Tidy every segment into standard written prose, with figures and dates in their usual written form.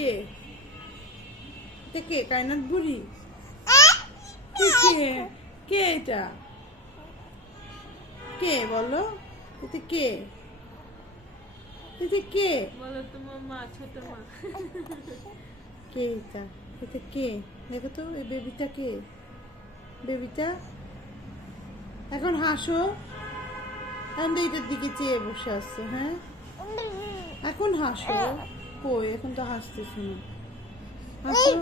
কে? এটা কে? কায়নাত বুড়ি? কে কে এটা? কে বলো? এটা কে? এটা কে? বলো তোমার মা, ছোট মা। কে এটা? এটা কে? দেখো তো এই বেবিটা কে? বেবিটা এখন হাসো। এখন এইটার দিকে চেয়ে বসে আসছে। হ্যাঁ, এখন হাসো। কই, এখন তো হাসতেছ না। হাসো।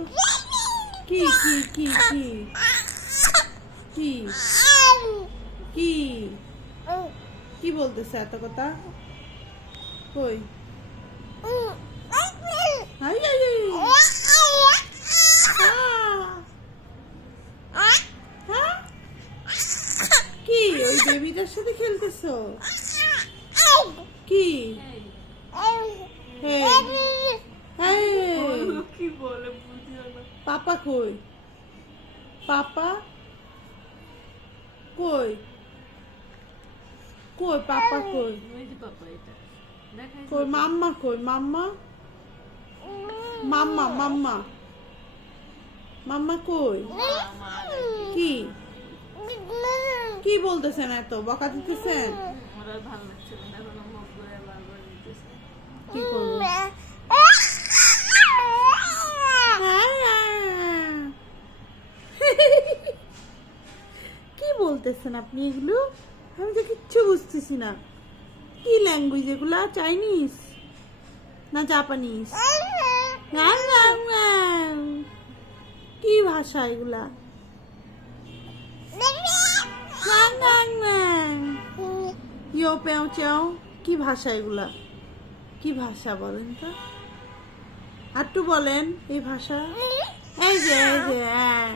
কি কি কি কি কি কি কি বলতেছে এত কথা? কই? I I I. হ্যাঁ? কি ওই বেবিটার সাথে খেলতেছো? কি? এই, এই, কি বলে বুঝিও না। পাপা কই? পাপা কই? কই পাপা কই? ওই যে পাপা, এটা দেখাই কই মাম্মা কই? মাম্মা মাম্মা মাম্মা মাম্মা কই? কি কি বলতেছেন? এত বকা দিতেছেন? ওরা ভালো লাগছে না, এখন মুখ করে বারবার নিতেছে। কি করবো? কি বলতেছেন আপনি এগুলো? আমি তো কিচ্ছু বুঝতেছি না। কি ল্যাঙ্গুয়েজ এগুলা? চাইনিজ না জাপানিজ? কি ভাষা এগুলা? ইয়ো পেও চেও, কি ভাষা এগুলা? কি ভাষা বলেন তো? আরটু বলেন এই ভাষা। এই যে হ্যাঁ।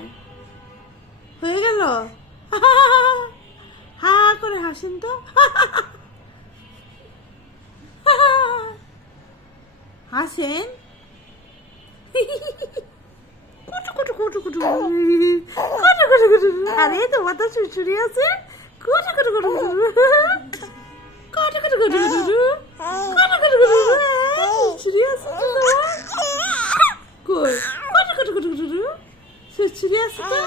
হয়ে গেল। হা করে হাসেন তো। হাসেন। আরে তোমার তো চুচুরি আছে। চুচুরি আছে তো তোমার? কই? চুচুরি আছে তো?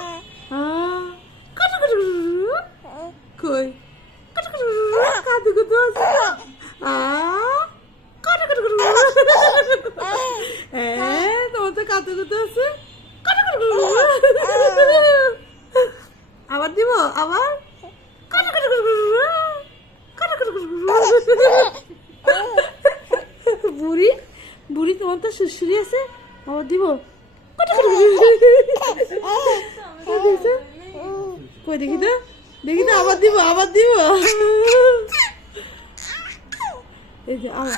কই? কাদু কুদু আছে তো? তোমার তো কাদু কুদু আছে। আবার দিব? আবার বুড়ি বুড়ি তোমার তো শুশুরি আছে। আবার দিব? কই দেখি তো, দেখি তো। আবার দিব, আবার দিব। এই যে আবার